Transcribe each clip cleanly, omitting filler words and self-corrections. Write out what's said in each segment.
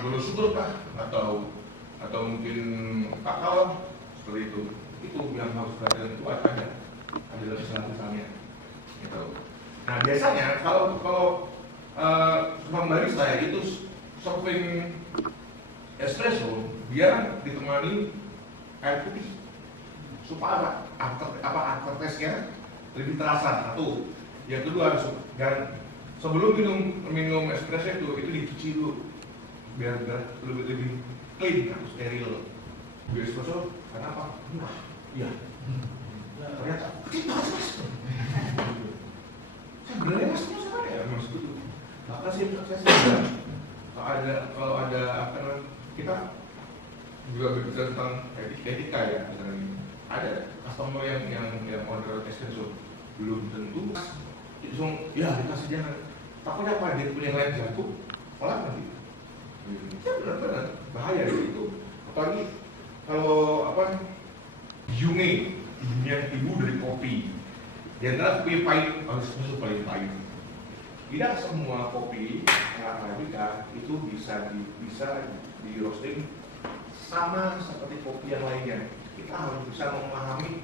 gula sugar kah atau mungkin kakao seperti itu yang harus perhatian itu ada lapisan-lapisannya gitu. Nah biasanya kalau tukang barista ya itu serving espresso dia ditemani air putih supaya aftertaste-nya lebih terasa. Satu, yang kedua, dan sebelum minum espresso itu dicuci dulu biar lebih clean atau steril. Espresso karena apa? Murah. Iya. Ternyata kecil banget mas. Saya beli mas ya mas itu. Maka saya kalau ada kita juga berbicara tentang etika ya, misalnya ada customer yang order espresso belum tentu langsung ya dikasih jangan, takutnya apa dia punya lain jatuh malah nanti ya benar-benar bahaya itu. Apalagi kalau Yunge yang ibu dari kopi, di antara kopi pahit espresso paling pahit. Tidak semua kopi Arabica itu bisa di roasting sama seperti kopi yang lainnya. Kita harus bisa memahami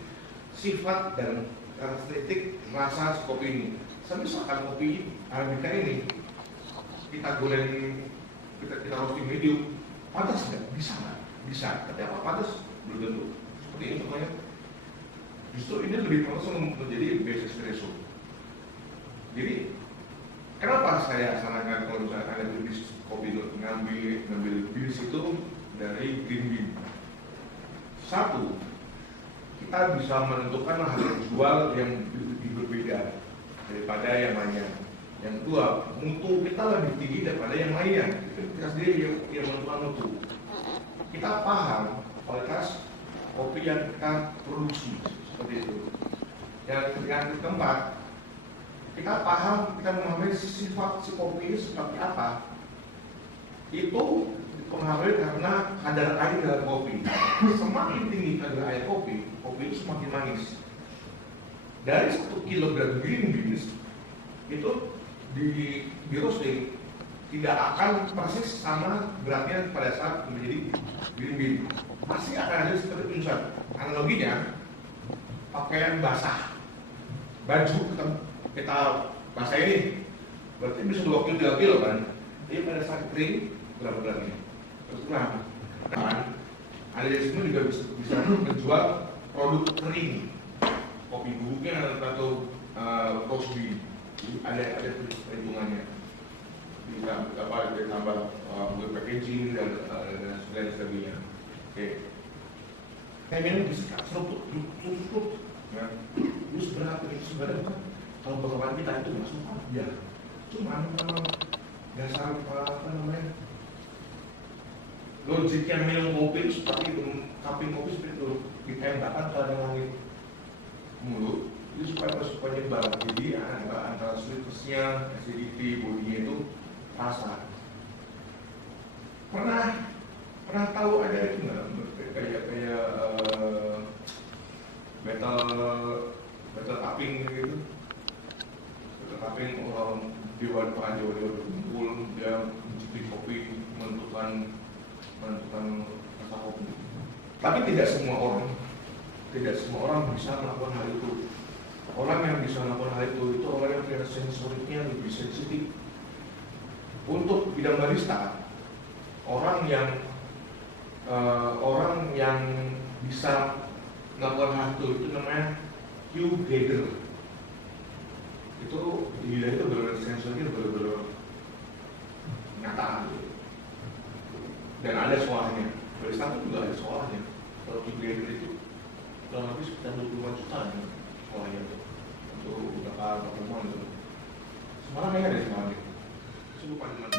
sifat dan karakteristik rasa kopi ini. Misalkan kopi Arabica ini kita goreng, kita roasting medium, panas nggak? Bisa. Tapi apa panas? Belum tentu. Seperti ini contohnya. Justru ini lebih langsung menjadi base espresso. Jadi kenapa saya sarankan kalau misalnya ada beli kopi itu ngambil beans itu dari green bean? Satu, kita bisa menentukan harga jual yang lebih berbeda daripada yang lainnya. Yang kedua, mutu kita lebih tinggi daripada yang lainnya. Kita sendiri yang menentukan mutu. Kita paham kualitas kopi yang kita produksi seperti itu. Yang keempat, kita paham, kita memahami sifat si kopi ini seperti apa. Itu dipengaruhi karena kadar air dalam kopi. Semakin tinggi kadar air kopi itu semakin manis. Dari 1 kilogram green beans itu di roasting tidak akan persis sama beratnya pada saat menjadi green bean. Pasti akan ada seperti unsur. Analoginya, pakaian basah, baju kita basah ini berarti bisa 2 kilo 3 kilo kan. Jadi pada saat kering berapa gramnya? Terus kurang. Ada di sini juga bisa menjual produk kering, kopi bubuknya atau roast bean. Ada perhitungannya. Bisa ditambah packaging dan sebagainya. Oke. Saya minum bisa seruput. Terus berapa itu sebenarnya? Kalau pengalaman kita itu nggak suka, ya. Cuma dasar logiknya minum kopi seperti itu, kaping kopi seperti itu ditembakkan ke dalam langit mulut itu supaya nyebar. Jadi antara sweetness-nya, acidity, bodinya itu rasa. Pernah tahu ada itu nggak kayak metal cupping gitu? Metal cupping orang dewa berkumpul, dia mencicipi kopi, menentukan rasa kopi. Tapi tidak semua orang bisa melakukan hal itu. Orang yang bisa melakukan hal itu orang yang punya sensoriknya lebih sensitif. Untuk bidang barista, orang yang bisa melakukan hal itu namanya Q gather. Itu di bidang itu benar-benar sensornya benar-benar nyata gitu. Dan ada sekolahnya. Barista itu juga ada sekolahnya. Kalau Q gather itu kurang lebih sekitar 25 juta ya, sekolahnya itu untuk beberapa pertemuan itu. Semalam kayaknya ada sekolahnya. Saya lupa di mana.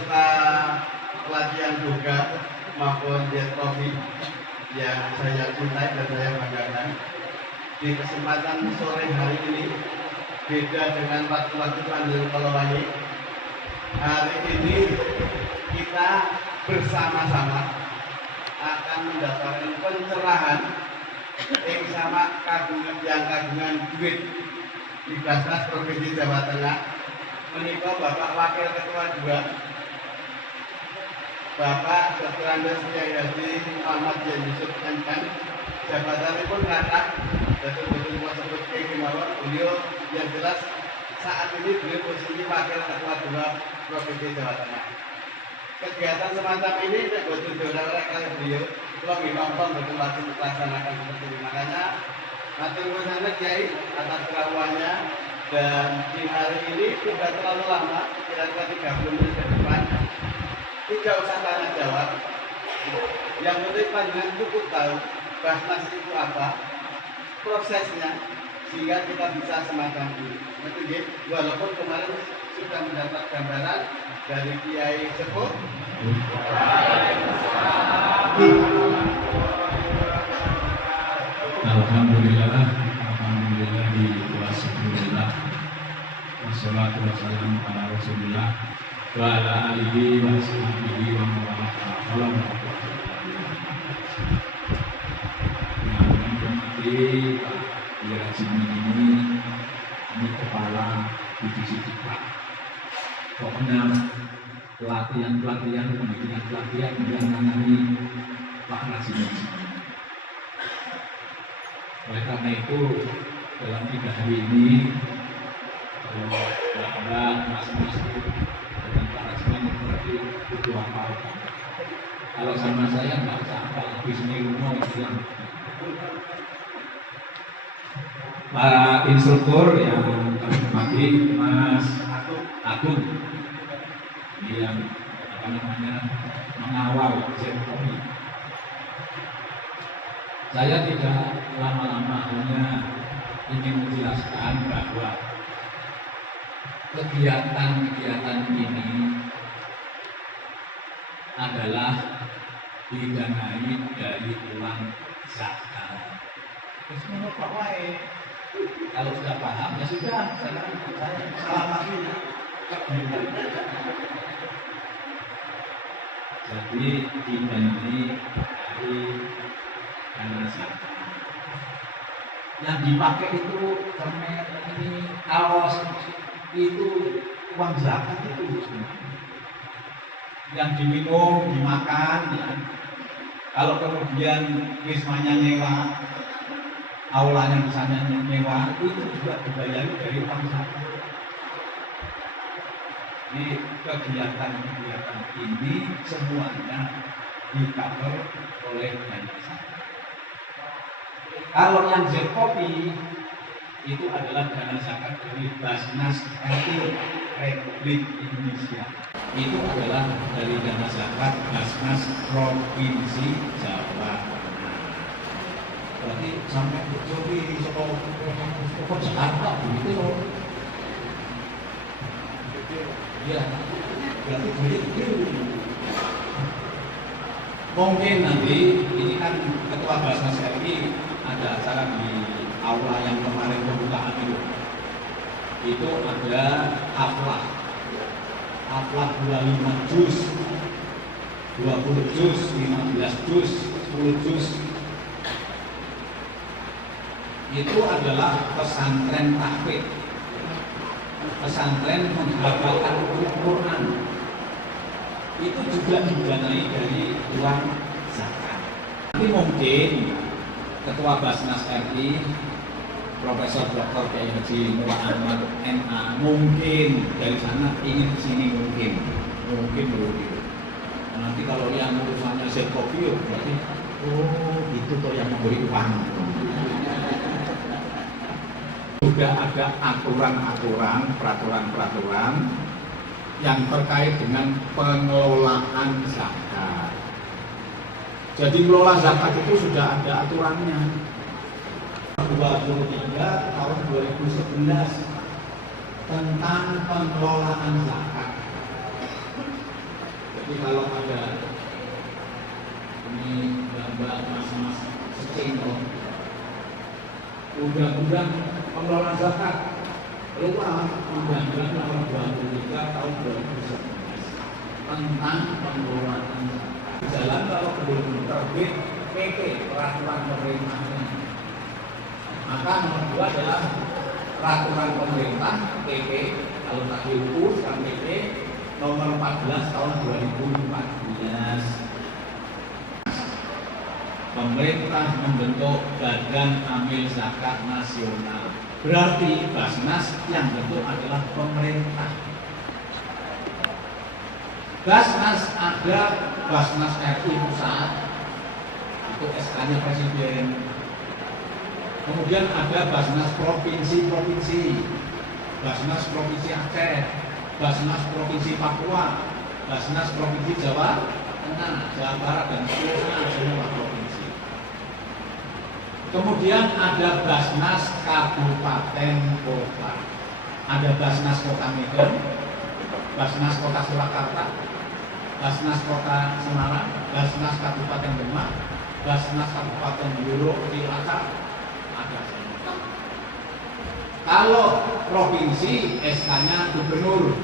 peserta pelatihan yoga maupun diet kopi yang saya cintai dan saya banggakan. Di kesempatan sore hari ini, beda dengan waktu-waktu Panjenengan kala wani, hari ini kita bersama-sama akan mendapatkan pencerahan yang sama kagungan duit di Basnas Provinsi Jawa Tengah. Menikah Bapak Wakil Ketua 2 Bapak Dr. Andes Kyai Haji Muhammad Yen Yusuf MN, jabatannya pun kata betul-betul tersebut kemauan beliau yang jelas saat ini beliau posisi Wakil Ketua 2 Provinsi Jawa Tengah. Kegiatan semacam ini betul diorang kali beliau kalau nonton betul waktu melaksanakan seperti ini. Makanya matur nuwun Kiai atas kerawannya, dan di hari ini tidak terlalu lama, kira-kira 30 menit ke depan. Tidak usah tanya jawab. Yang penting panjenengan cukup tahu Basnas itu apa, prosesnya, sehingga kita bisa semacam ini. Betul, walaupun kemarin sudah mendapat gambaran dari Kiai Sepuh. Alhamdulillah Alhamdulillah wassalatu wassalamu ala Rasulillah wa ala alihi wa sahbihi wa man ini kepala divisi Ciprat. Pokoknya pelatihan pendidikan yang menangani Pak Rasimin. Oleh karena itu dalam 3 hari ini kalau mas-mas dengan Pak Rasimin berarti butuh apa? Kalau sama saya nggak usah apa, habis ini rumah itu yang para instruktur yang kami hormati, Mas Agung yang mengawal seremoni. Saya tidak lama-lama, hanya ingin menjelaskan bahwa kegiatan ini adalah didanai dari uang zakat. Terus menurut Pak Wae, kalau sudah paham ya sudah, saya salah lagi. Jadi didanai dari dana zakat. Yang dipakai itu permen ini, kaos itu uang zakat itu semua. Yang diminum, dimakan, ya. Kalau kemudian wismanya nyewa, aulanya misalnya nyewa, itu juga dibayari dari uang zakat. Di kegiatan-kegiatan ini semuanya di-cover oleh dana zakat. Kalau yang kopi itu adalah dana zakat dari Basnas RI Republik Indonesia. Itu adalah dari dana zakat Basnas Provinsi Jawa Tengah. Berarti sampai Jokowi Soko Jakarta begitu loh. Ya, berarti begitu. Mungkin nanti ini kan Ketua Basnas RI ada acara di aula yang kemarin pembukaan itu ada haflah 25 juz, 20 juz, 15 juz, 10 juz. Itu adalah pesantren tahfidz, pesantren menghafalkan Al-Quran. Itu juga didanai dari uang zakat. Nanti mungkin Ketua Basnas RI Profesor Dr. Kyai Haji Muhammad MA mungkin dari sana ingin ke sini mungkin. Nanti kalau yang urusannya Zekopio berarti itu tuh yang memberi uang. Juga ada aturan-aturan, peraturan-peraturan yang terkait dengan pengelolaan zakat. Jadi mengelola zakat itu sudah ada aturannya. 23 tahun 2011 tentang pengelolaan zakat. Jadi kalau ada ini mbak-mbak mas-mas secengkok, undang-undang pengelolaan zakat keluar undang-undang nomor 23 tahun 2011 tentang pengelolaan zakat. Jalan kalau belum terbit PP peraturan pemerintahnya. Maka nomor 2 adalah peraturan pemerintah PP kalau tak dihapuskan PP nomor 14 tahun 2014. Pemerintah membentuk Badan Amil Zakat Nasional. Berarti Basnas yang bentuk adalah pemerintah. Basnas ada Basnas RI pusat, itu SK-nya presiden. Kemudian ada Basnas provinsi-provinsi, Basnas provinsi Aceh, Basnas provinsi Papua, Basnas provinsi Jawa Tengah, Jawa Barat dan seluruhnya semua provinsi. Kemudian ada Basnas Kabupaten Kota, ada Basnas Kota Medan, Basnas Kota Surakarta, Basnas Kota Semarang, Basnas Kabupaten Demak, Basnas Kabupaten Bluro Cilacap, ada semua. Kalau provinsi SK-nya gubernur,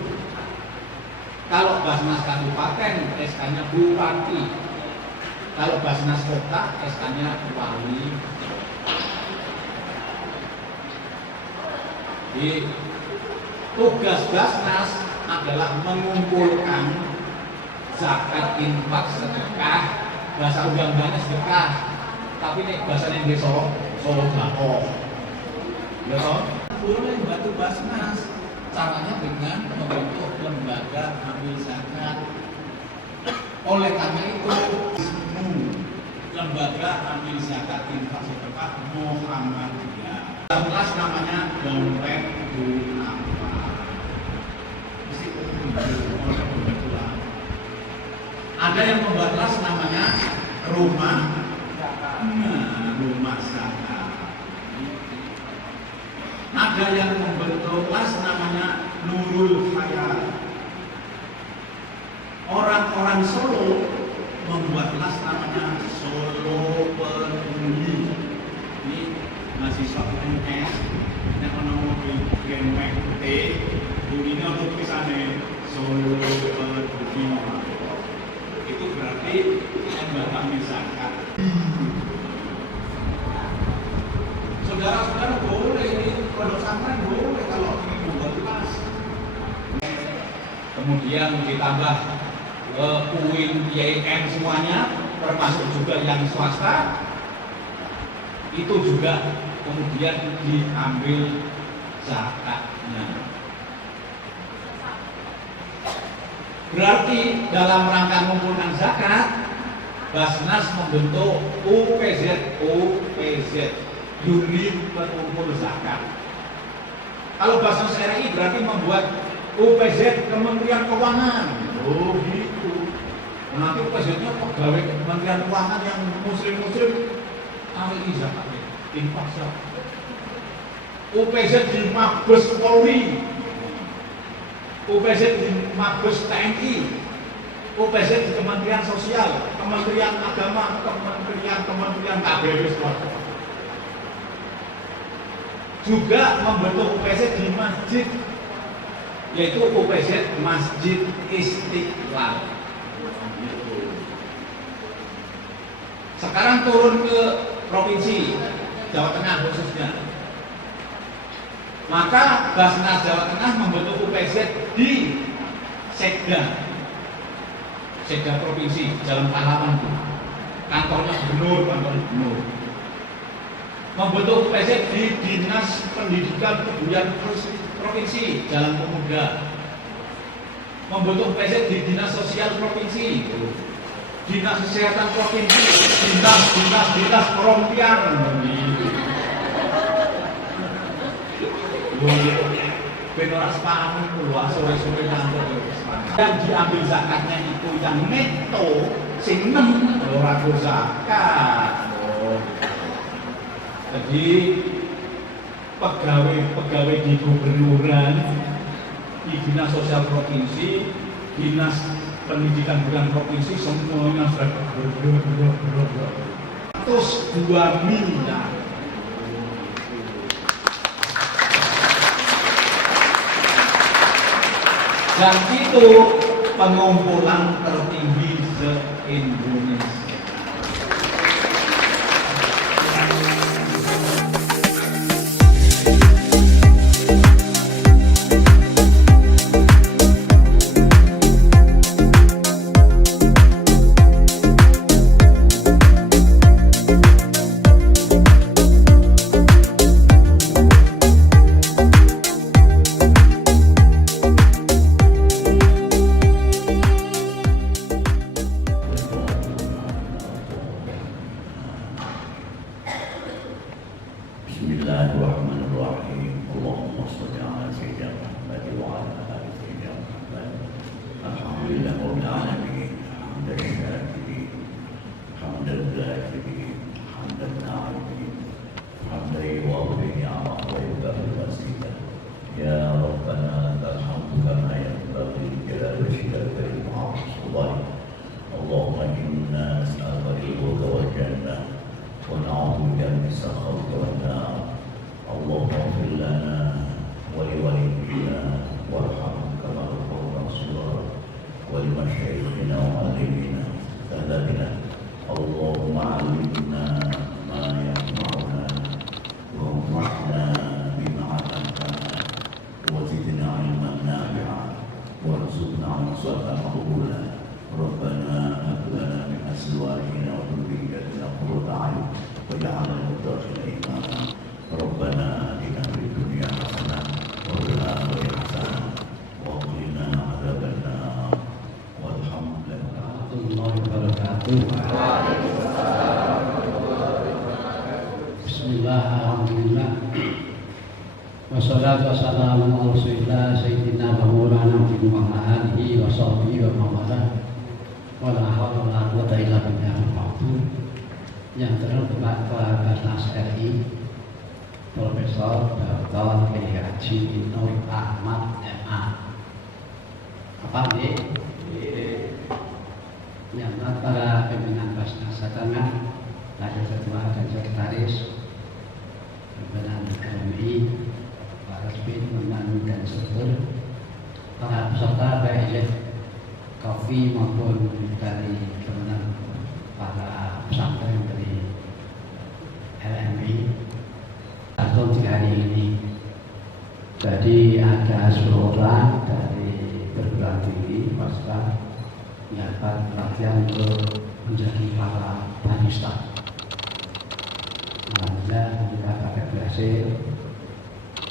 kalau Basnas Kabupaten SK-nya bupati, kalau Basnas Kota SK-nya wali. Jadi tugas Basnas adalah mengumpulkan zakat, infak, sedekah. Bahasa undang-undangnya sedekah, tapi ini bahasa Indonesia sedekah. Ya toh? Boleh bantu Basnas. Caranya dengan membentuk lembaga amil zakat. Oleh karena itu, lembaga amil zakat infak sedekah Muhammadiyah. Jelas namanya dompet duafa. Mesti oleh kebetulan. Ada yang membuat kelas namanya rumah zakat. Ada yang membentuk kelas namanya Nurul Khayal. Orang-orang Solo membuat kelas namanya Solo Peduli. Ini mahasiswa UNS yang mau gemek T, ini untuk tulisannya Solo Peduli. Itu berarti lembaga amil zakat. Saudara-saudara boleh ini produk pesantren boleh kalau ini membuat kelas. Kemudian ditambah UIN, IAIN semuanya, termasuk juga yang swasta, itu juga kemudian diambil zakatnya. Berarti dalam rangka mengumpulkan zakat, Basnas membentuk UPZ, unit pengumpul zakat. Kalau Basnas RI berarti membuat UPZ Kementerian Keuangan. Oh gitu. Nanti UPZ-nya pegawai Kementerian Keuangan yang muslim-muslim ahli zakat, infak zakat. UPZ di Mabes Polri, UPZ di Mabes TNI, UPZ di Kementerian Sosial, Kementerian Agama, Kementerian KBW swasta. Juga membentuk UPZ di masjid, yaitu UPZ Masjid Istiqlal. Sekarang turun ke provinsi Jawa Tengah khususnya. Maka Basnas Jawa Tengah membentuk UPZ di Sekda provinsi, Jalan Pahlawan, kantornya gubernur. Membentuk UPZ di Dinas Pendidikan Kebudayaan Provinsi, Jalan Pemuda. Membentuk UPZ di Dinas Sosial Provinsi, Dinas Kesehatan Provinsi, Dinas Perompian. Benoras paham keluar sore-sore kantor. Yang diambil zakatnya itu yang neto, sing 6 ragu zakat. Jadi pegawai di gubernuran, di Dinas Sosial Provinsi, Dinas pendidikan bukan provinsi semuanya sudah 102 miliar. Dan itu pengumpulan tertinggi se-Indonesia. Bismillahirrahmanirrahim. Allahumma shalli ala sayyidina Muhammad wa ala ali sayyidina Muhammad. Alhamdulillahirabbil alamin. Hamdan syakirin, hamdan zakirin, hamdan na'imin, hamdan yuwaffi ni'amah wa yukafi wasilah. Ya Rabbana lakal hamdu kama yanbaghi li jalali wajhikal karim wa 'azimi sultanik. Allahumma inna nas'aluka ridhaka wal jannah wa na'udzu bika min sakhatika wan nar. اللهم اغفر لنا ولوالدينا وارحمهم كما ربونا صغارا ولمشايخنا ومعلمينا سادتنا. اللهم علمنا ما ينفعنا وانفعنا بما علمتنا وزدنا علما نافعا وارزقنا عملا مقبولا. ربنا هب لنا من ازواجنا وذريتنا قرة اعين واجعلنا للمتقين اماما. ربنا آتنا في الدنيا حسنة وفي الآخرة حسنة وقنا عذاب النار والحمد لله warahmatullahi wabarakatuh. Bismillah, alhamdulillah, wassalatu wassalamu ala rasulillah sayyidina wa maulana Muhammad wa alihi wa sahbihi wa mawalah wa la hawla wa la quwwata illa billahil azim. Yang terhormat Ketua Basnas RI Profesor Dr. Kiai Haji Nur Ahmad MA. Apa nih? Yang para pimpinan Basnas Satangan, Wakil Ketua dan Sekretaris, pimpinan LMI, para spin, pembantu dan struktur, para peserta baik Kofi maupun dari teman para pesantren dari LMI. Atau hari ini, jadi ada 10 orang dari perguruan tinggi swasta mendapat pelatihan untuk menjadi para barista. Alhamdulillah kita pakai berhasil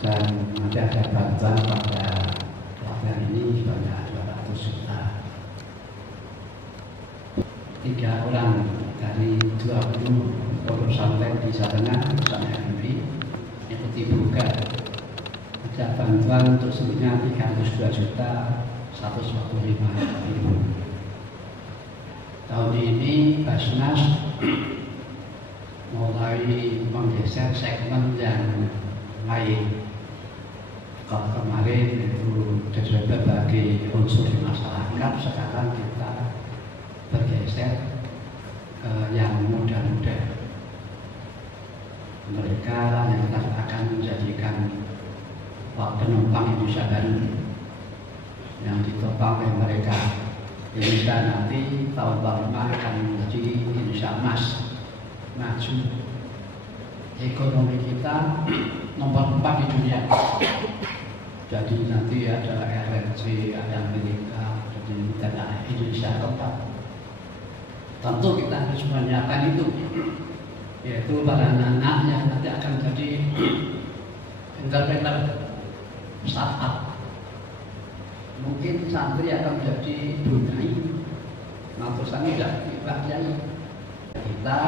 dan nanti ada bantuan pada pelatihan ini sebanyak 200 juta. 3 orang dari 20 pesantren di Satengah, misalnya MI ikuti buka. Ada bantuan untuk seluruhnya 302.145.000. Tahun ini Basnas mulai menggeser segmen yang lain. Kalau kemarin itu sesuai bagi unsur di masyarakat, sekarang kita bergeser ke yang muda-muda. Mereka yang akan menjadikan penumpang Indonesia baru yang ditopang oleh mereka. Indonesia nanti tahun 45 akan menjadi Indonesia emas, maju. Ekonomi kita nomor 4 di dunia. Jadi nanti ada RRC, ada Amerika, dan Indonesia keempat. Tentu kita harus menyiapkan itu, yaitu para anak-anak yang nanti akan jadi entrepreneur startup. Mungkin santri akan menjadi bunyai, matusan tidak Kiai. Kita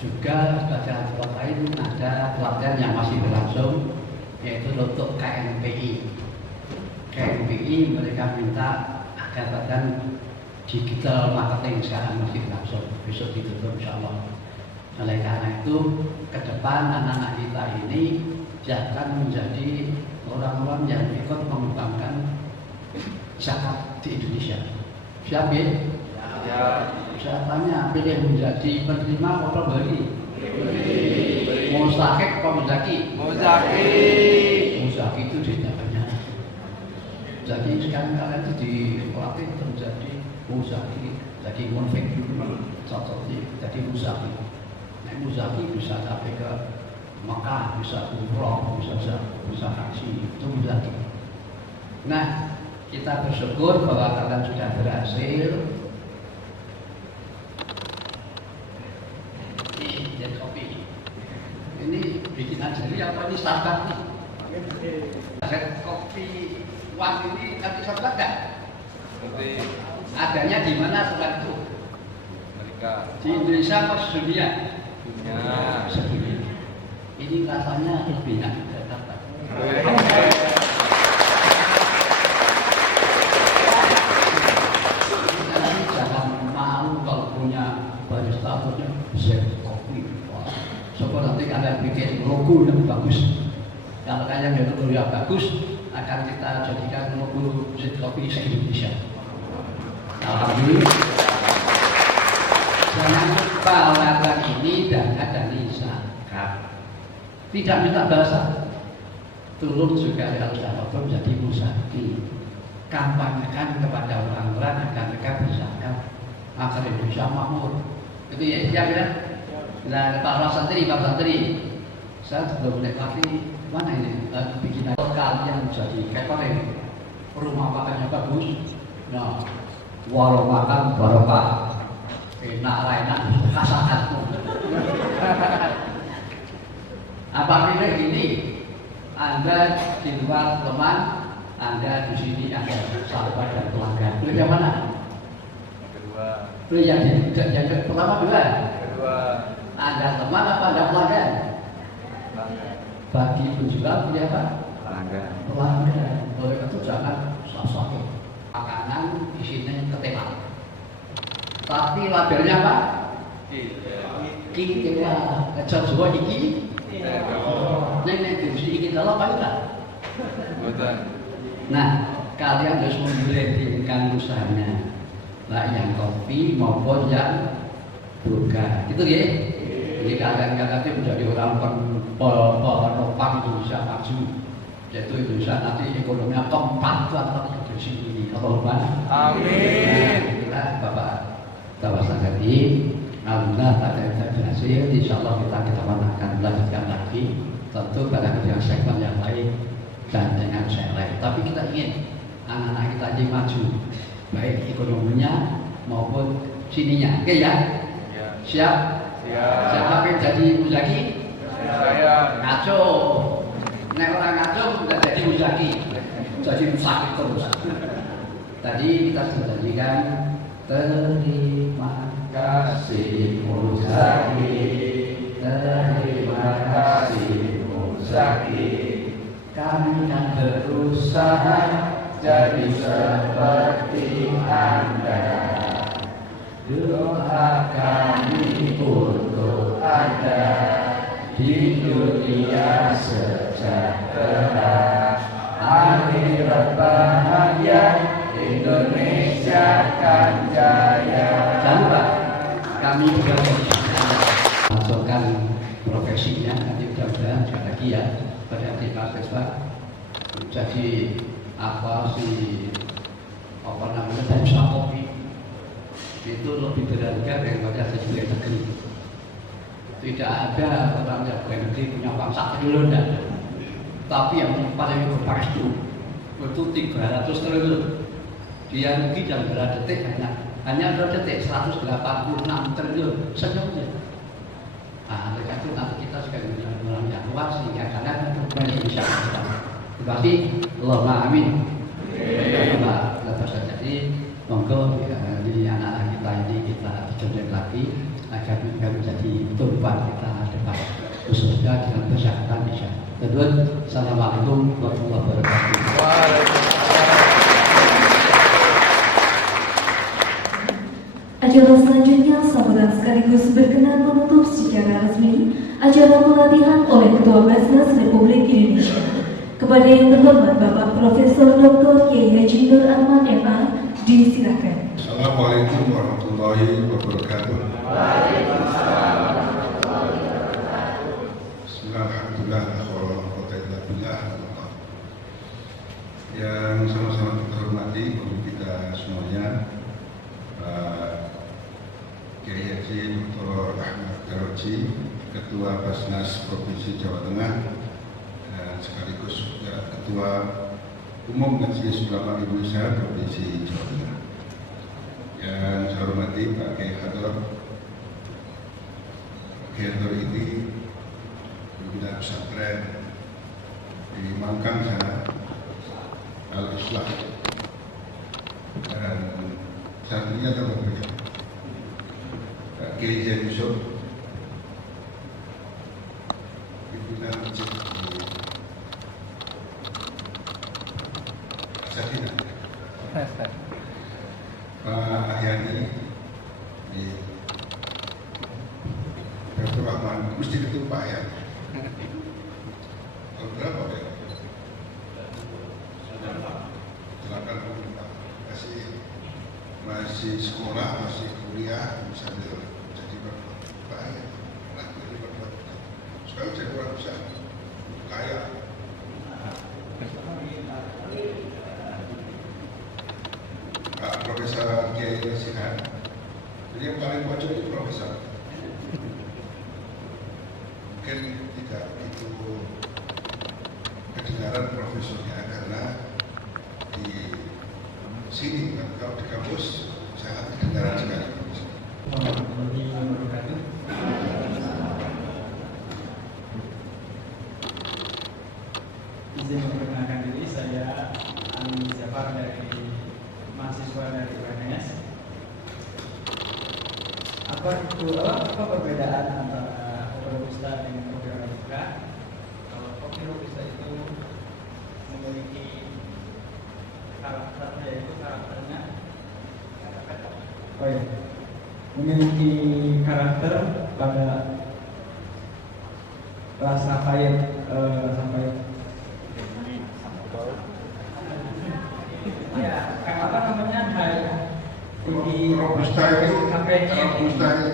juga pada tempat lain ada pelatihan yang masih berlangsung, yaitu untuk KNPI. KNPI mereka minta agar badan digital marketing sekarang masih berlangsung, besok ditutup insya Allah. Oleh karena itu, ke depan anak-anak kita ini akan menjadi orang-orang yang ikut mengembangkan zakat di Indonesia. Siap ya? Saya tanya, pilih menjadi penerima atau pemberi? Mustahik atau muzaki? Muzaki itu duitnya banyak. Jadi sekarang kalian itu dilatih menjadi muzaki, jadi munfik dulu, contohnya jadi muzaki. Nah, muzaki bisa sampai ke Mekah, bisa umroh, bisa haji, itu muzaki. Nah, kita bersyukur bahwa kalian sudah berhasil. Ini kopi. Ini bikinan sendiri apa ini startup nih? Kopi One ini nanti startup nggak? Adanya di mana setelah itu? Di Indonesia atau sedunia? Sedunia. Ini rasanya lebih enak dari Jakarta. Jangan malu kalau punya barista punya Z Kopi. Sopo nanti kalian bikin logo yang bagus. Kalau kalian yang logo yang bagus, akan kita jadikan logo Z Kopi se-Indonesia. Alhamdulillah. Jangan lupa lakukan ini dan ada zakat. Tidak minta bahasa. Turun juga harus dapat menjadi muzaki. Kampanyekan kepada orang-orang agar mereka berzakat agar Indonesia makmur. Itu ya, ya. Nah, Pak Santri, saya belum menikmati mana ini bikinan kalian jadi catering, rumah makannya bagus. Nah, warung makan barokah, enak kasahanmu. Apabila gini, Anda di luar teman, Anda di sini ada sahabat dan pelanggan. Pilih yang mana? Kedua. Pilih yang pertama dua. Kedua. Anda teman apa Anda pelanggan? Pelanggan. Bagi penjual pilih apa? Pelanggan. Pelanggan. Oleh itu jangan sok-sok. Makanan isinya ketela. Tapi labelnya apa? Kita kejar semua iki. Nenek di kita apa enggak? Betul. Nah, kalian harus membrandingkan usahanya, baik yang kopi maupun yang burger. Gitu ya. Jadi kalian nanti menjadi orang penopang Indonesia maju. Yaitu Indonesia nanti ekonominya keempat yang di sini. Allahumma amin. Kita Bapak Sanggati, alhamdulillah kita berhasil. Insya Allah kita akan melanjutkan lagi. Tentu pada kemudian segmen yang lain dan dengan saya lain. Tapi kita ingin anak-anak kita ini maju, baik ekonominya maupun sininya. Oke ya? Siap? Siapa yang jadi muzaki? Saya. Ngaco. Nek orang ngaco sudah jadi muzaki. Jadi muzaki terus. Tadi kita sudah janjikan terima kasih muzaki. Terima kasih muzaki. Kami akan berusaha jadi seperti Anda. Doa kami untuk Anda di dunia sejahtera, akhirat bahagia, Indonesia akan jaya. Jangan lupa kami juga masukkan profesinya nanti mudah-mudahan juga lagi ya pada adik mahasiswa. Jadi apa sih barista kopi itu lebih berharga daripada sesuai negeri. Tidak ada orang yang negeri punya uang 1 triliun, tapi yang paling berpakai itu 300 triliun. Dia rugi dalam berapa detik hanya berapa detik 186 triliun senyumnya. Nah, oleh itu nanti kita sekali orang yang luar sehingga kalian banyak insya Allah. Terima kasih. Allahumma amin. Bapak jadi monggo ini anak-anak kita ini kita dicontoh lagi agar juga menjadi tumpuan kita depan khususnya dengan kesehatan insya Allah. Assalamualaikum warahmatullahi wabarakatuh. Acara selanjutnya sambutan sekaligus berkenan menutup secara resmi acara pelatihan oleh Ketua Basnas Republik Indonesia. Kepada yang terhormat Bapak Profesor Dr. Kiai Haji Nur Ahmad MA, Disilahkan. Assalamualaikum warahmatullahi wabarakatuh. Bismillahirrahmanirrahim. Yang sama-sama kita hormati guru kita semuanya, Pak Kiai Haji Dr. Ahmad Daroji, Ketua Basnas Provinsi Jawa Tengah, dan sekaligus juga Ketua Umum Majelis Ulama Indonesia Provinsi Jawa Tengah. Yang saya hormati Pak Kiai Hadar. Pak Kiai Hadar ini pimpinan pesantren di Mangkang sana, Al-Islam, dan santrinya terbaik Pak Kiai Zain Yusuf, pimpinan masjid di Sakinah, Pak Ahyani di Dr. Rahman, mesti ketemu Pak Ahyani. Tahun berapa Pak? Silakan Pak. Masih sekolah, masih kuliah, bisa jadi Pak Ahyani. Nanti jadi berbuat. Sekarang jadi orang besar, kaya. Pak Profesor Kiai Sihan, jadi yang paling pojok itu profesor. Mungkin tidak itu kedengaran profesornya karena di sini, kalau di kampus sangat kedengaran sekali. Izin memperkenalkan diri, saya Ali Zafar dari mahasiswa dari UNS. Apa perbedaan antara kopi robusta dengan kopi arabica? Kalau kopi robusta itu memiliki karakternya, yaitu karakternya memiliki karakter pada rasa pahit, ya, apa namanya, Robusta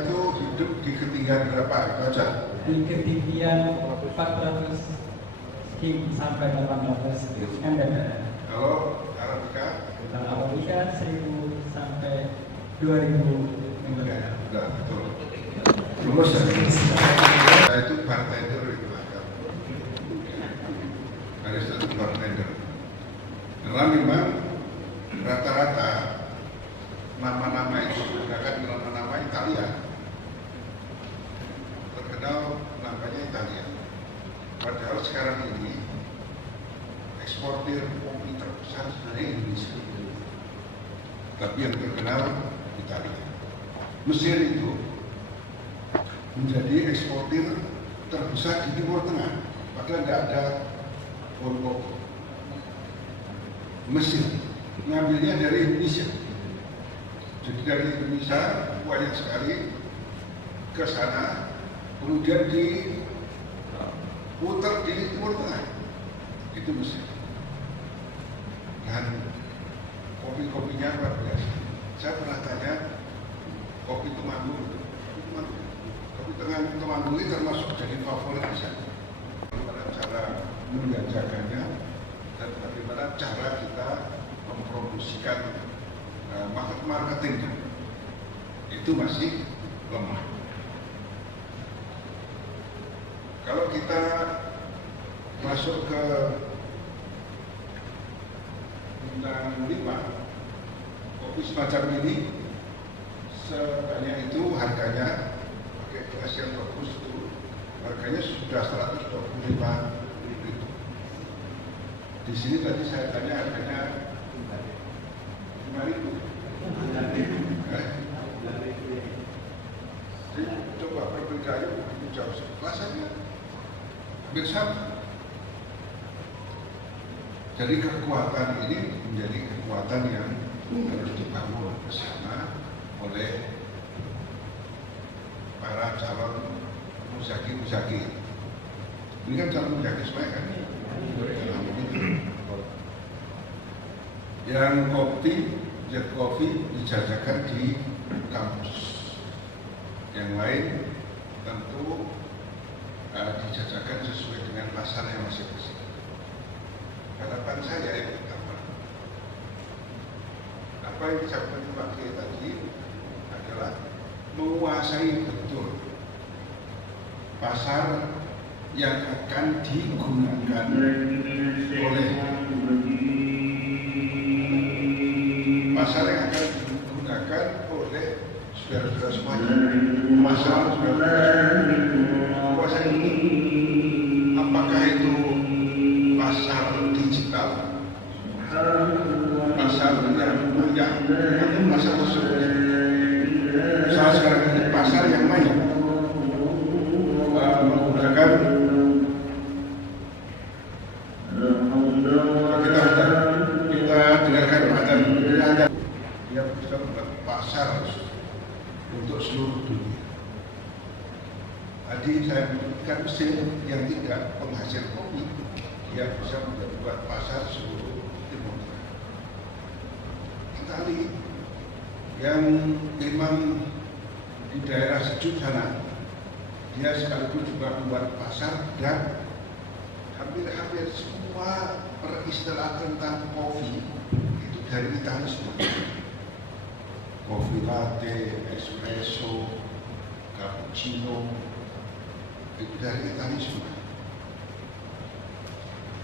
itu hidup di ketinggian berapa? Itu aja. Di ketinggian 400 sampai 800 mdpl. Kalau Arabica? Kalau Arabica 1000 sampai 2000 mdpl. Enggak, betul. Lulus ya? Saya itu bartender itu agak. Harus itu bartender. Karena memang rata-rata nama-nama itu menggunakan nama-nama Italia, terkenal namanya Italia. Padahal sekarang ini eksportir kopi terbesar sebenarnya Indonesia, tapi yang terkenal Italia. Mesir itu menjadi eksportir terbesar di Timur Tengah, padahal tidak ada kopi. Mesir ngambilnya dari Indonesia. Jadi dari Indonesia banyak sekali ke sana, kemudian diputar di Timur Tengah. Itu Mesir. Dan kopi-kopinya luar biasa. Saya pernah tanya kopi Temanggung, kopi Temanggung ini termasuk jadi favorit di sana. Bagaimana cara menjaganya dan bagaimana cara kita mempromosikan marketingnya, itu masih lemah. Kalau kita masuk ke bintang 5, kopi semacam ini sebanyak itu harganya, pakai gelas yang bagus itu harganya sudah 125.000. Di sini tadi saya tanya harganya 5.000. Jadi coba perbedaannya begitu jauh. Rasanya hampir sama. Jadi kekuatan ini menjadi kekuatan yang harus dibangun bersama oleh para calon muzaki. Ini kan calon muzaki semua kan? Yang kopi Jet Coffee dijajakan di kampus. Yang lain tentu dijajakan sesuai dengan pasarnya masing-masing. Harapan saya yang pertama, apa yang disampaikan Pak Kiai tadi adalah menguasai betul pasar yang akan digunakan oleh saudara-saudara semuanya. Pasar menguasai betul. Apakah itu pasar digital, pasar yang mudah, atau pasar tersebut? Saat sekarang ini pasar yang banyak menggunakan kita dengarkan ada yang bisa membuat pasar untuk seluruh dunia. Tadi saya menyebutkan mesin yang tidak penghasil kopi yang bisa membuat pasar seluruh Timur Tengah. Itali yang memang di daerah sejuk sana, dia sekaligus juga membuat pasar dan hampir semua peristilah tentang kopi itu dari Italia semua. Kopi latte, espresso, cappuccino itu dari Italia semua.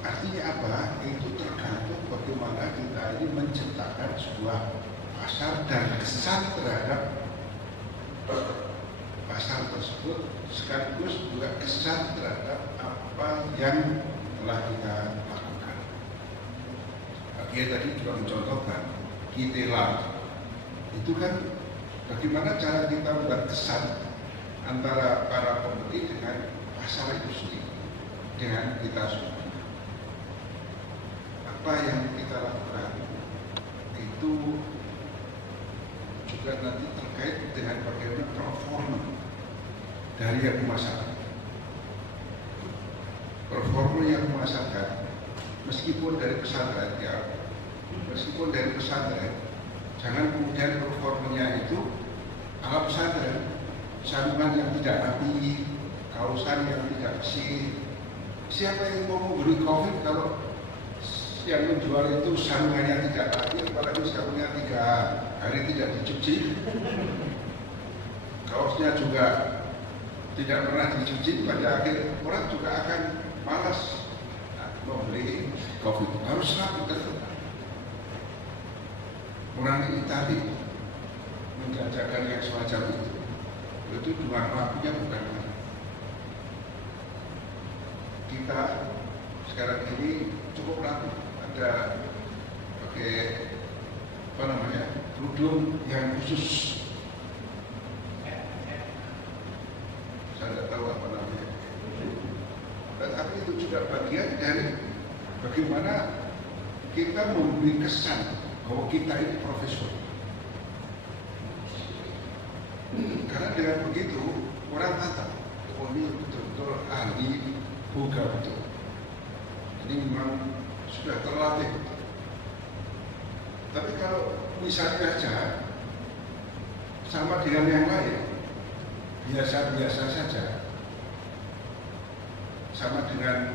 Artinya apa? Itu tergantung bagaimana kita ini menciptakan sebuah pasar dan kesan terhadap pasar tersebut, sekaligus juga kesan terhadap apa yang telah kita lakukan. Dia tadi juga mencontohkan Kitela. Itu kan bagaimana cara kita membuat kesan antara para pembeli dengan pasar itu sendiri, dengan kita semua. Apa yang kita lakukan itu juga nanti terkait dengan bagaimana performa dari yang memasarkan. Performa yang memasarkan, meskipun dari pesantren ya, meskipun dari pesantren, jangan kemudian performanya itu ala pesantren, sarungan yang tidak rapi, kausan yang tidak bersih. Siapa yang mau membeli kopi kalau yang menjual itu sarungannya tidak rapi, apalagi sarungnya 3 hari tidak dicuci, kaosnya juga tidak pernah dicuci, pada akhir orang juga akan malas membeli kopi. Harus rapi terus. Orang Itali menjajakan yang semacam itu dua rapinya bukan main. Kita sekarang ini cukup rapi, ada pakai apa namanya, kerudung yang khusus. Saya tidak tahu apa namanya. Tetapi itu juga bagian dari bagaimana kita memberi kesan bahwa kita ini profesional. Karena dengan begitu orang tatap, oh ini betul-betul ahli buka betul. Ini memang sudah terlatih. Tapi kalau misalnya saja sama dengan yang lain, biasa-biasa saja. Sama dengan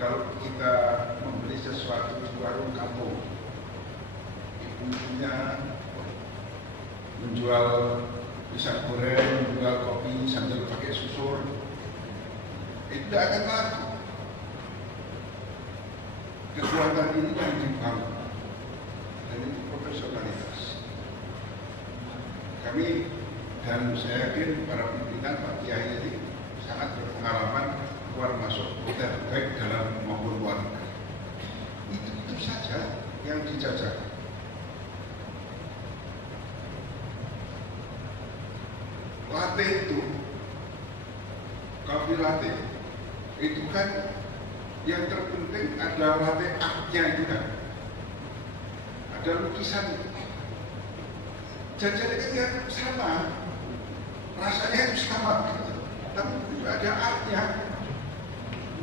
kalau kita membeli sesuatu di warung kampung, ibunya menjual pisang goreng, menjual kopi sambil pakai susur, itu tidak akan laku. Kekuatan ini yang dibangun, dan itu profesionalitas. Kami dan saya yakin para pimpinan Pak Kiai ini sangat berpengalaman keluar masuk hotel baik dalam maupun luar negeri. Itu saja yang dijajakan. Latte itu, kopi latte itu kan yang terpenting ada latte art-nya itu kan, ada lukisan. Jajannya sama, rasanya itu sama, tapi ada art-nya.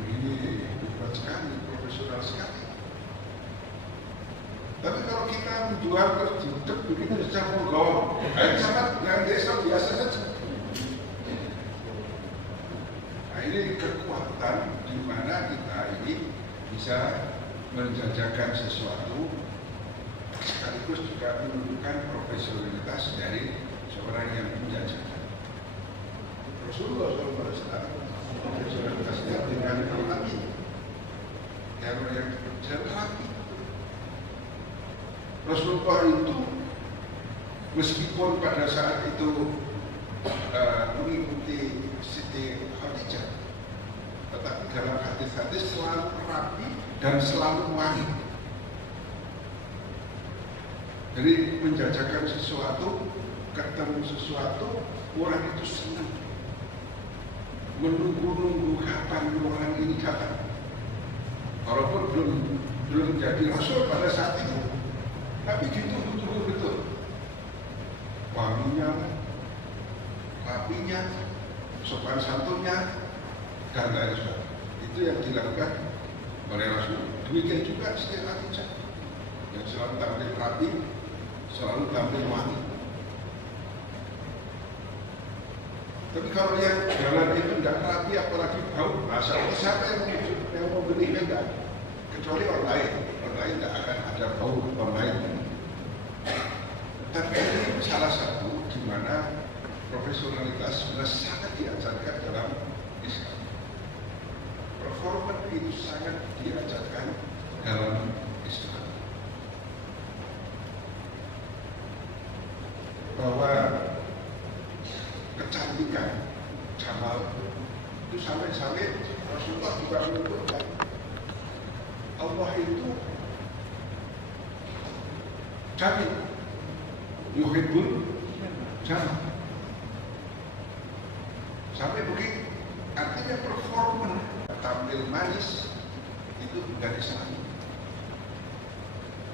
Ini hebat sekali, profesional sekali. Tapi kalau kita menjual terus judek begitu sudah monggo. Ayo sama dengan desa biasa saja. Nah ini kekuatan di mana kita ini bisa menjajakan sesuatu sekaligus juga menunjukkan profesionalitas dari seorang yang menjajakan. Rasulullah SAW profesionalitasnya dengan rapi, yang rapi. Rasulullah itu meskipun pada saat itu mengikuti Siti Khadijah, tetapi dalam hadis-hadis selalu rapi dan selalu wangi. Jadi menjajakan sesuatu, ketemu sesuatu, orang itu senang. Menunggu-nunggu kapan orang ini datang. Walaupun belum jadi Rasul pada saat itu, tapi ditunggu-tunggu betul. Wanginya, rapinya, sopan santunnya, dan lain sebagainya. Itu yang dilakukan oleh Rasul. Demikian juga Siti Khadijah yang selalu tampil rapi, selalu tampil wangi. Tapi kalau yang jalan itu tidak rapi, apalagi bau, masalah siapa yang mau beli enggak? Kecuali orang lain tidak akan ada bau orang lain. Tapi ini salah satu di mana profesionalitas sudah sangat diajarkan dalam Islam. Performa itu sangat diajarkan dalam Islam. Bahwa kecantikan, jamal itu sampai-sampai Rasulullah juga menyebutkan Allah itu jamil, yuhibbul jamal. Sampai begitu, artinya performa tampil manis itu bukan Islami.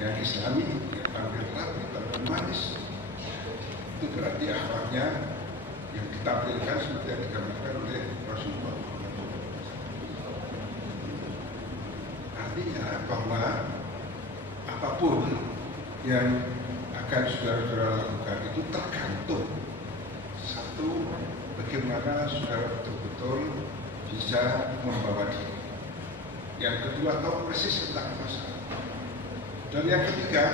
Yang Islami yang tampil rapi, tampil manis itu berarti akhlaknya yang ditampilkan seperti yang digambarkan oleh Rasulullah. Artinya bahwa apapun yang akan saudara-saudara lakukan itu tergantung satu, bagaimana saudara betul-betul bisa membawa diri. Yang kedua, tahu persis tentang masalah. Dan yang ketiga,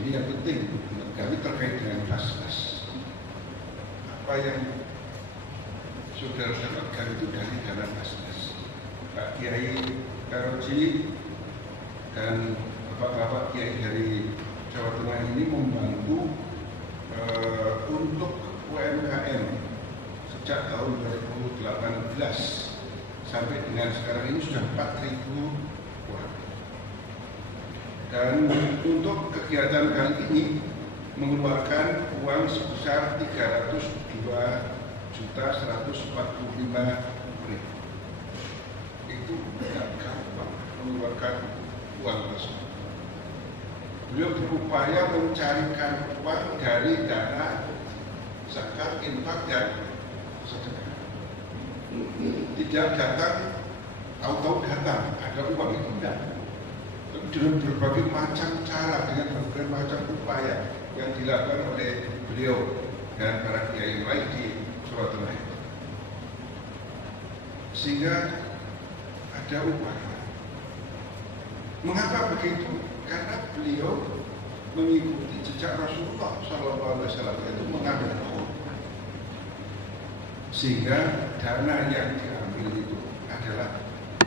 ini yang penting menurut kami terkait dengan basnas. Apa yang saudara dapatkan itu dari dana basnas. Pak Kiai Karoji dan bapak-bapak Kiai dari Jawa Tengah ini membantu untuk UMKM sejak tahun 2018 sampai dengan sekarang ini sudah 4.000 orang. Dan untuk kegiatan kali ini mengeluarkan uang sebesar 302.145.000. Itu tidak gampang mengeluarkan uang tersebut. Beliau berupaya mencarikan uang dari dana zakat, infak, dan sedekah. Tidak datang, tahu-tahu datang, ada uang itu tidak. Tapi dengan berbagai macam cara, dengan berbagai macam upaya yang dilakukan oleh beliau dan para kiai lain di Jawa Tengah itu. Sehingga ada upaya. Mengapa begitu? Karena beliau mengikuti jejak Rasulullah SAW itu mengambil khutbah. Sehingga dana yang diambil itu adalah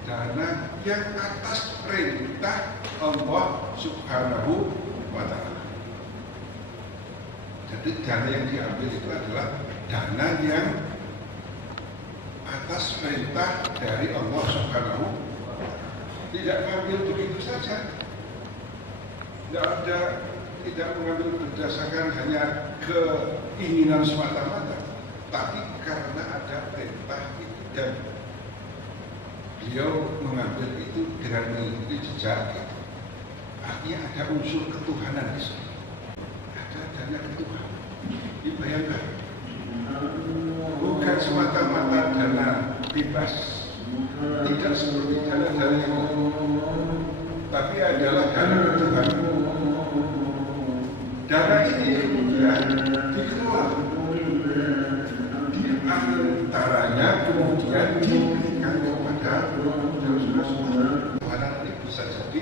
dana yang atas perintah Allah Subhanahu wa Ta'ala. Jadi dana yang diambil itu adalah dana yang atas perintah dari Allah Subhanahu wa Ta'ala. Tidak mengambil begitu saja. Tidak mengambil berdasarkan hanya keinginan semata-mata, tapi karena ada perintah itu dan beliau mengambil itu dengan mengikuti jejak itu. Artinya ada unsur ketuhanan di sini. Ada dana ketuhanan. Dibayangkan, bukan semata-mata dana bebas, tidak seperti dana-dana yang tapi adalah dana ketuhanan. Dana ini kemudian dikelola, di antaranya kemudian diberikan kepada saudara-saudara. Ketuhanan ini bisa jadi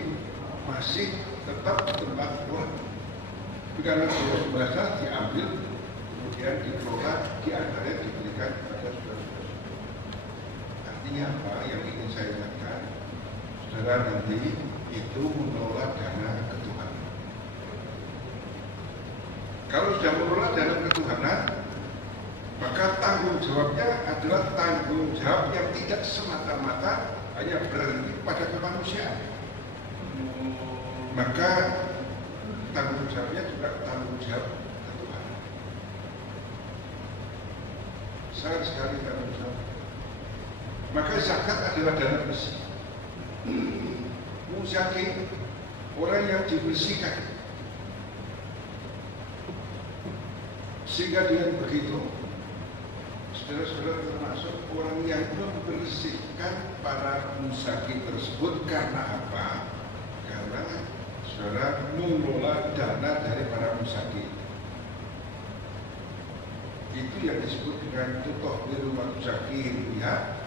masih tetap tempat orang, karena saudara diambil kemudian dikelola, di antaranya diberikan kepada saudara-saudara. Artinya apa yang ingin saya katakan, saudara nanti itu mengelola dana ketuhanan. Kalau sudah mengelola dana ketuhanan, maka tanggung jawabnya adalah tanggung jawab yang tidak semata-mata hanya berhenti pada kemanusiaan. Maka tanggung jawabnya juga tanggung jawab ketuhanan. Sangat sekali tanggung jawab. Maka zakat adalah dana bersih. Muzaki, orang yang dibersihkan, sehingga dengan begitu saudara-saudara termasuk orang yang membersihkan para muzaki tersebut. Karena apa? Karena saudara mengelola dana dari para muzaki. Itu yang disebut dengan tutoh biru muzaki. Ya,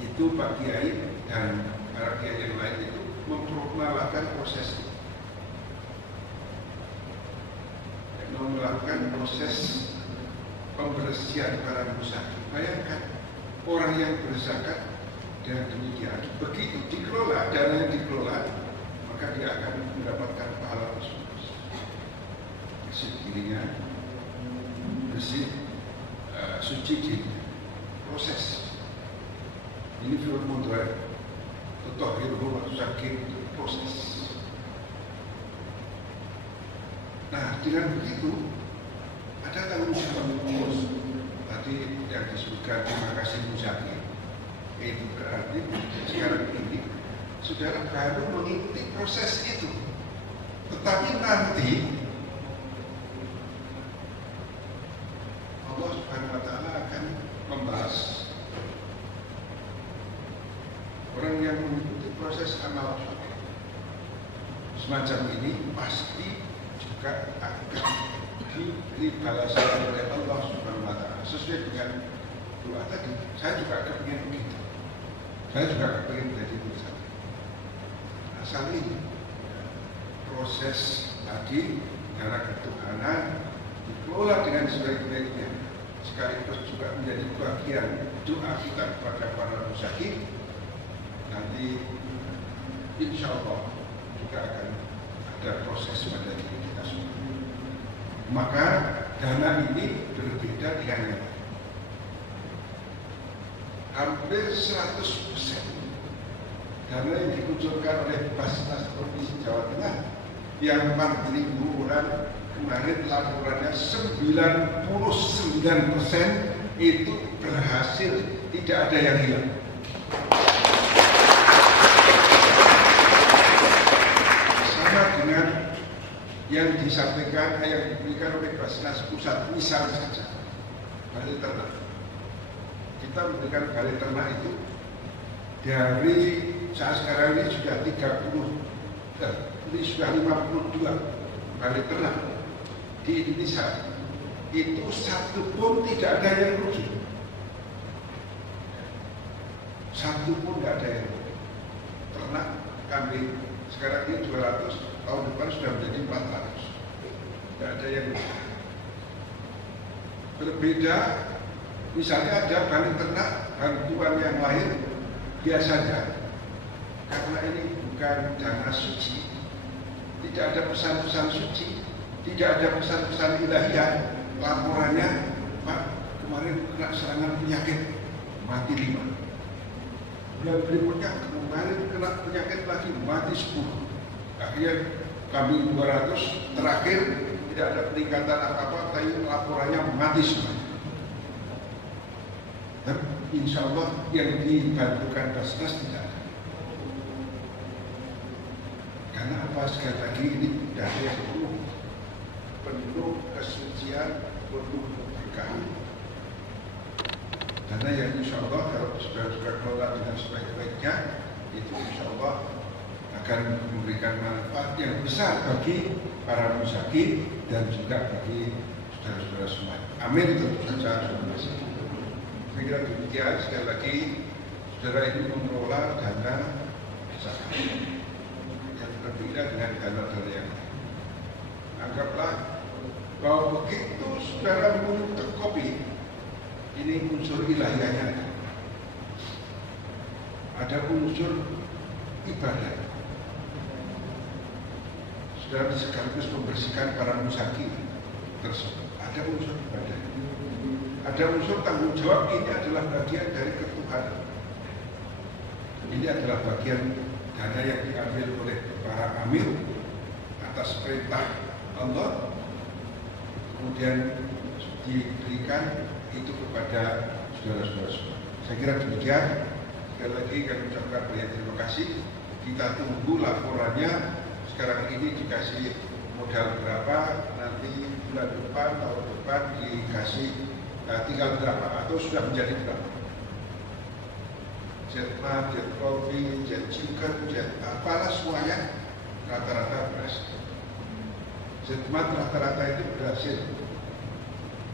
itu Pak Kiai dan para kiai yang lain itu memproklamasikan proses itu, melakukan proses pembersihan para muzaki. Bayangkan orang yang berzakat dengan demikian, begitu dikelola, dana yang dikelola, maka dia akan mendapatkan pahala tersebut. Bersih dirinya, bersih, suci dirinya. Proses ini firman Tuhan, tutahhiruhum wa tuzakkiruhum, itu proses. Nah, dengan begitu ada tanggung jawab khusus. Tadi yang disebutkan terima kasih muzaki, itu berarti sekarang ini saudara baru mengikuti proses itu. Tetapi nanti Allah Subhanahu wa Ta'ala akan membahas orang yang mengikuti proses amal semacam ini pasti juga akan diberi balasan oleh Allah Subhanahu wa Ta'ala sesuai dengan doa tadi. Saya juga kepingin begitu. Saya juga kepingin menjadi muzaki. Asal ini proses tadi dana ketuhanan dikelola dengan sebaik-baiknya, sekaligus juga menjadi bagian doa kita kepada para muzaki. Nanti insya Allah juga akan ada proses pada diri kita semua. Maka dana ini berbeda dengan yang lain. Hampir 100% dana yang dikucurkan oleh Basnas Provinsi Jawa Tengah yang 4.000 orang kemarin laporannya 99% itu berhasil, tidak ada yang hilang. Yang disampaikan, yang diberikan oleh Basnas Pusat, misal saja balai ternak. Kita memberikan balai ternak itu dari saat sekarang ini sudah 52 balai ternak di Indonesia. Itu satu pun tidak ada yang rugi. Satu pun tidak ada yang rugi. Ternak kambing sekarang ini 200, tahun depan sudah menjadi 400. Tidak ada yang berbeda. Misalnya ada balai ternak bantuan yang lain biasanya, karena ini bukan dana suci, tidak ada pesan-pesan suci, tidak ada pesan-pesan ilahiyah. Laporannya, Pak, kemarin kena serangan penyakit, mati 5. Bulan berikutnya kemarin kena penyakit lagi, mati 10. Akhirnya kambing 200, terakhir tidak ada peningkatan apa-apa, tapi laporannya mati semua. Dan insya Allah yang dibantukan Basnas tidak ada. Karena apa, sekali lagi ini dari penuh kesucian, penuh keberkahan. Karena yang insya Allah kalau sudah kelola dengan sebaik-baiknya, itu insya Allah akan memberikan manfaat yang besar bagi para musaki dan juga bagi saudara-saudara semua. Amin, tentu saja. Saya kira demikian. Sekali lagi, saudara ini mengelola dana zakat yang berbeda dengan dana-dana yang lain. Anggaplah bahwa begitu saudara menuntut kopi, ini unsur ilahiyahnya. Ada unsur ibadah. Saudara sekaligus membersihkan para musaki tersebut. Ada unsur ibadah. Ada unsur tanggung jawab. Ini adalah bagian dari ketuhanan. Ini adalah bagian dana yang diambil oleh para amil atas perintah Allah, kemudian diberikan itu kepada saudara-saudara semua. Saya kira demikian. Sekali lagi kami ucapkan banyak terima kasih. Kita tunggu laporannya. Sekarang ini dikasih modal berapa, nanti bulan depan, tahun depan dikasih tinggal berapa atau sudah menjadi berapa. Jetmat, jet coffee, jet chicken, jet apalah semuanya rata-rata berhasil. Jetmat rata-rata itu berhasil.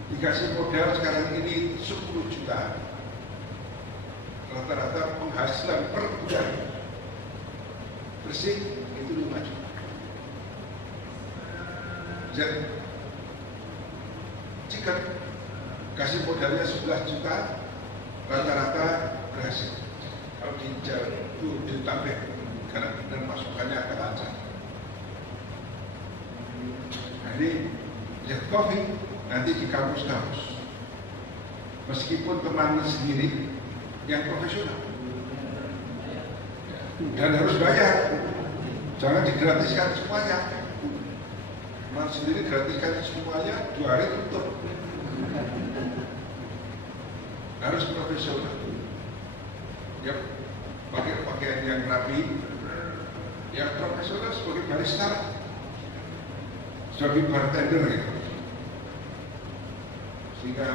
Dikasih modal sekarang ini 10 juta. Rata-rata penghasilan per bulan bersih itu 5 juta. Jet chicken kasih modalnya 11 juta, rata-rata berhasil. Kalau ditambah karena benar masukannya akan lancar. Nah, ini jet coffee nanti di kampus-kampus. Meskipun teman sendiri yang profesional dan harus bayar, jangan digratiskan semuanya. Teman sendiri gratiskan semuanya 2 hari tutup. Harus profesional. Ya, pakai pakaian yang rapi, yang profesional sebagai barista, sebagai bartender gitu. Sehingga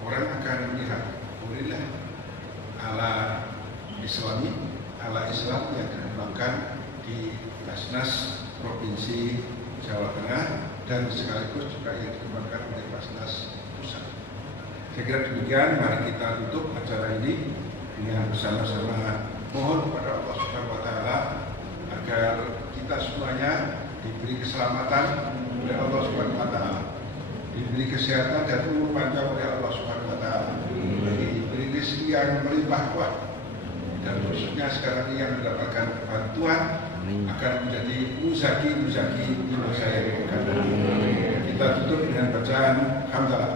orang akan melihat, bolehlah ala Islami, ala Islam yang dikembangkan di Basnas Provinsi Jawa Tengah dan sekaligus juga yang dikembangkan oleh Basnas Pusat. Saya kira demikian, mari kita tutup acara ini dengan bersama-sama mohon kepada Allah Subhanahu wa Ta'ala agar kita semuanya diberi keselamatan oleh Allah Subhanahu wa Ta'ala, diberi kesehatan dan umur panjang oleh Allah Subhanahu wa Ta'ala, diberi rezeki yang melimpah ruah, dan khususnya sekarang ini yang mendapatkan bantuan akan menjadi muzaki di masa yang akan datang. Kita tutup dengan bacaan hamdalah.